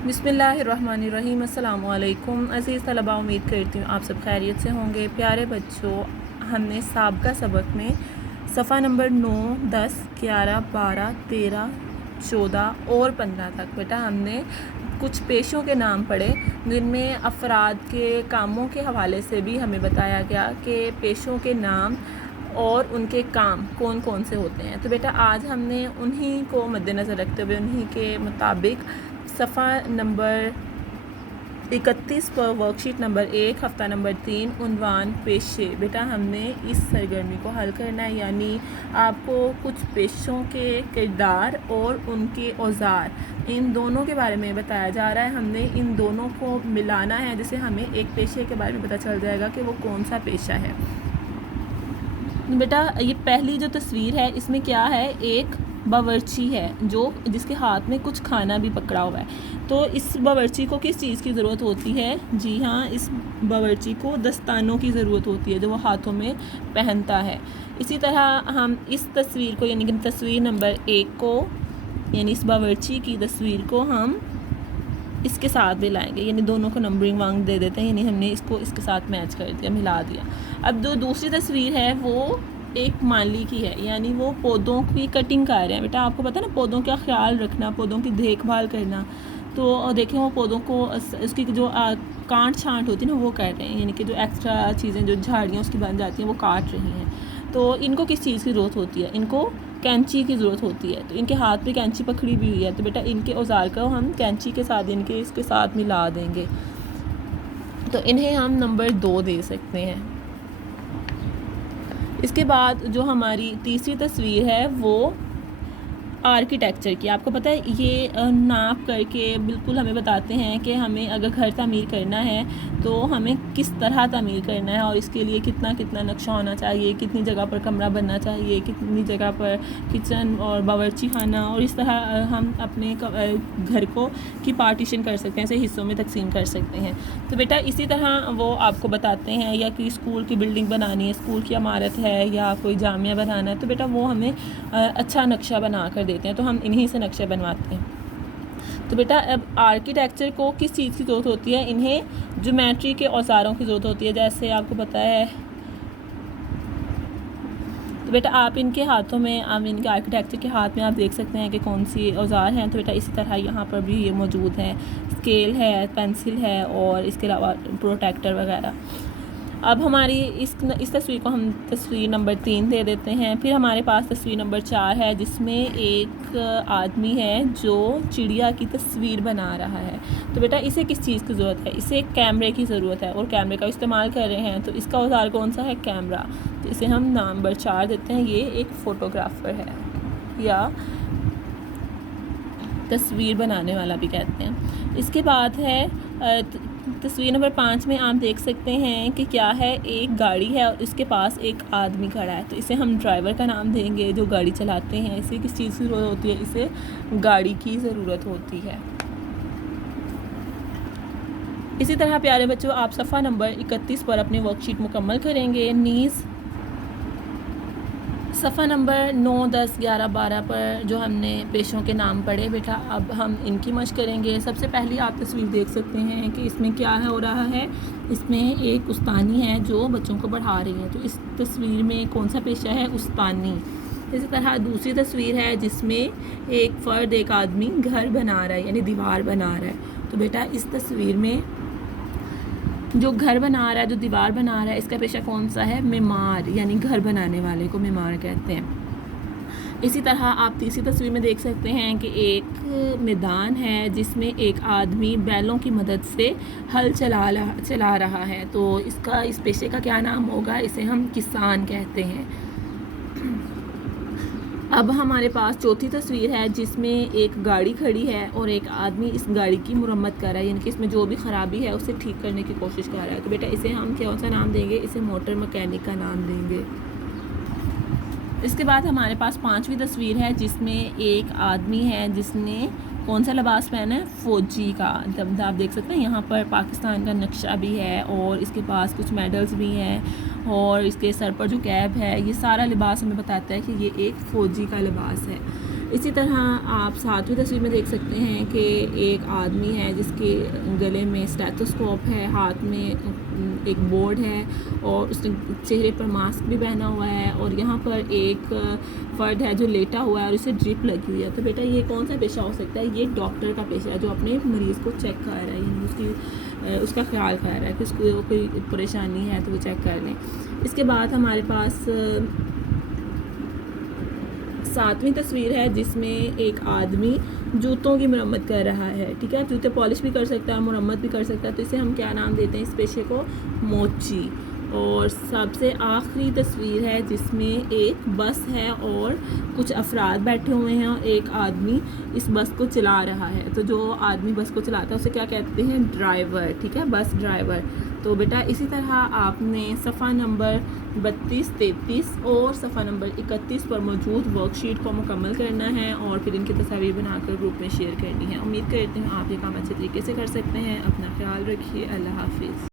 बिस्मिल्लाहिर्रहमानिर्रहीम। अस्सलामु अलैकुम अज़ीज़ तलबा, उम्मीद करती हूँ आप सब खैरियत से होंगे। प्यारे बच्चों, हमने साबका सबक में सफ़ा नंबर 9, 10, 11, 12, 13, 14 और 15 तक बेटा हमने कुछ पेशों के नाम पढ़े, जिनमें अफराद के कामों के हवाले से भी हमें बताया गया कि पेशों के नाम और उनके काम कौन कौन से होते हैं। तो बेटा आज हमने उन्हीं को मद्देनज़र रखते हुए उन्हीं के मुताबिक सफ़ा नंबर 31 पर वर्कशीट नंबर 1 हफ़्ता नंबर 3 उन्वान पेशे, बेटा हमने इस सरगर्मी को हल करना है। यानी आपको कुछ पेशों के किरदार और उनके औज़ार, इन दोनों के बारे में बताया जा रहा है। हमने इन दोनों को मिलाना है, जिससे हमें एक पेशे के बारे में पता चल जाएगा कि वो कौन सा पेशा है। बेटा ये पहली जो तस्वीर है, इसमें क्या है, एक बावर्ची है जो जिसके हाथ में कुछ खाना भी पकड़ा हुआ है। तो इस बावर्ची को किस चीज़ की ज़रूरत होती है? जी हाँ, इस बावर्ची को दस्तानों की ज़रूरत होती है जो वो हाथों में पहनता है। इसी तरह हम इस तस्वीर को, यानी कि तस्वीर नंबर 1 को, यानी इस बावर्ची की तस्वीर को हम इसके साथ भी लाएंगे, यानी दोनों को नंबरिंग वांग दे देते हैं, यानी हमने इसको इसके साथ मैच कर दिया, मिला दिया। अब जो दूसरी तस्वीर है वो एक माली की है, यानी वो पौधों की कटिंग कर रहे हैं। बेटा आपको पता है ना, पौधों का ख्याल रखना, पौधों की देखभाल करना। तो देखें वो पौधों को उसकी जो काट छांट होती है ना, वो कर रहे हैं, यानी कि जो एक्स्ट्रा चीज़ें जो झाड़ियाँ उसकी बन जाती हैं वो काट रही हैं। तो इनको किस चीज़ की ज़रूरत होती है? इनको कैंची की ज़रूरत होती है। तो इनके हाथ पे कैंची पकड़ी भी हुई है, तो बेटा इनके औजार को हम कैंची के साथ, इनके इसके साथ मिला देंगे, तो इन्हें हम नंबर 2 दे सकते हैं। इसके बाद जो हमारी तीसरी तस्वीर है वो आर्किटेक्चर की। आपको पता है ये नाप करके बिल्कुल हमें बताते हैं कि हमें अगर घर तामीर करना है तो हमें किस तरह तामीर करना है और इसके लिए कितना कितना नक्शा होना चाहिए, कितनी जगह पर कमरा बनना चाहिए, कितनी जगह पर किचन और बावर्ची खाना, और इस तरह हम अपने घर को की पार्टीशन कर सकते हैं, ऐसे हिस्सों में तकसीम कर सकते हैं। तो बेटा इसी तरह वो आपको बताते हैं, या कि स्कूल की बिल्डिंग बनानी है, स्कूल की इमारत है, या कोई जामिया बनाना है, तो बेटा वो हमें अच्छा नक्शा बना कर देते हैं, तो हम इन्हीं से नक्शे बनवाते हैं। तो बेटा अब आर्किटेक्चर को किस चीज़ की ज़रूरत होती है? इन्हें ज्योमेट्री के औजारों की ज़रूरत होती है, जैसे आपको पता है। तो बेटा आप इनके हाथों में, आप इनके आर्किटेक्चर के हाथ में आप देख सकते हैं कि कौन सी औजार हैं। तो बेटा इसी तरह यहाँ पर भी ये मौजूद है, स्केल है, पेंसिल है और इसके अलावा प्रोटेक्टर वगैरह। अब हमारी इस तस्वीर को हम तस्वीर नंबर 3 दे देते हैं। फिर हमारे पास तस्वीर नंबर 4 है, जिसमें एक आदमी है जो चिड़िया की तस्वीर बना रहा है। तो बेटा इसे किस चीज़ की ज़रूरत है? इसे कैमरे की ज़रूरत है और कैमरे का इस्तेमाल कर रहे हैं, तो इसका औजार कौन सा है? कैमरा। तो इसे हम नंबर 4 देते हैं। ये एक फ़ोटोग्राफ़र है या तस्वीर बनाने वाला भी कहते हैं। इसके बाद है तस्वीर नंबर 5 में आप देख सकते हैं कि क्या है, एक गाड़ी है और इसके पास एक आदमी खड़ा है, तो इसे हम ड्राइवर का नाम देंगे जो गाड़ी चलाते हैं। इसे किस चीज़ की ज़रूरत होती है? इसे गाड़ी की ज़रूरत होती है। इसी तरह प्यारे बच्चों, आप सफ़ा नंबर 31 पर अपनी वर्कशीट मुकम्मल करेंगे। नीज़ सफ़ा नंबर 9, 10, 11, 12 पर जो हमने पेशों के नाम पढ़े बेटा, अब हम इनकी मशक करेंगे। सबसे पहले आप तस्वीर देख सकते हैं कि इसमें क्या है हो रहा है। इसमें एक उस्तानी है जो बच्चों को पढ़ा रही है, तो इस तस्वीर में कौन सा पेशा है? उस्तानी। इसी तरह दूसरी तस्वीर है जिसमें एक फ़र्द, एक आदमी घर बना रहा है, यानी दीवार बना रहा है। तो बेटा इस तस्वीर में जो घर बना रहा है, जो दीवार बना रहा है, इसका पेशा कौन सा है? मेमार, यानी घर बनाने वाले को मेमार कहते हैं। इसी तरह आप तीसरी तस्वीर में देख सकते हैं कि एक मैदान है जिसमें एक आदमी बैलों की मदद से हल चला रहा है, तो इस पेशे का क्या नाम होगा? इसे हम किसान कहते हैं। अब हमारे पास चौथी तस्वीर है जिसमें एक गाड़ी खड़ी है और एक आदमी इस गाड़ी की मुरम्मत कर रहा है, यानी कि इसमें जो भी ख़राबी है उसे ठीक करने की कोशिश कर रहा है। तो बेटा इसे हम कौन सा नाम देंगे? इसे मोटर मैकेनिक का नाम देंगे। इसके बाद हमारे पास 5वीं तस्वीर है जिसमें एक आदमी है जिसने कौन सा लिबास पहना है? फ़ौजी का। जब आप देख सकते हैं यहाँ पर पाकिस्तान का नक्शा भी है और इसके पास कुछ मेडल्स भी हैं और इसके सर पर जो कैप है, ये सारा लिबास हमें बताता है कि ये एक फ़ौजी का लिबास है। इसी तरह आप 7वीं तस्वीर में देख सकते हैं कि एक आदमी है जिसके गले में स्टेथोस्कोप है, हाथ में एक बोर्ड है और उसने चेहरे पर मास्क भी पहना हुआ है और यहाँ पर एक फ़र्द है जो लेटा हुआ है और उसे ड्रिप लगी हुई है। तो बेटा ये कौन सा पेशा हो सकता है? ये डॉक्टर का पेशा है जो अपने मरीज़ को चेक कर रहा है, यानी उसका ख्याल कर रहा है कि उसको कोई परेशानी है तो वो चेक कर लें। इसके बाद हमारे पास 7वीं तस्वीर है जिसमें एक आदमी जूतों की मरम्मत कर रहा है। ठीक है, जूते पॉलिश भी कर सकता है, मरम्मत भी कर सकता है, तो इसे हम क्या नाम देते हैं इस पेशे को? मोची। और सबसे आखिरी तस्वीर है जिसमें एक बस है और कुछ अफराद बैठे हुए हैं और एक आदमी इस बस को चला रहा है। तो जो आदमी बस को चलाता है उसे क्या कहते हैं? ड्राइवर। ठीक है, बस ड्राइवर। तो बेटा इसी तरह आपने सफ़ा नंबर 32, 33 और सफ़ा नंबर 31 पर मौजूद वर्कशीट को मुकम्मल करना है और फिर इनकी तस्वीर बनाकर ग्रुप में शेयर करनी है। उम्मीद करती हूँ आप ये काम अच्छे तरीके से कर सकते हैं। अपना ख्याल रखिए। अल्लाह हाफिज़।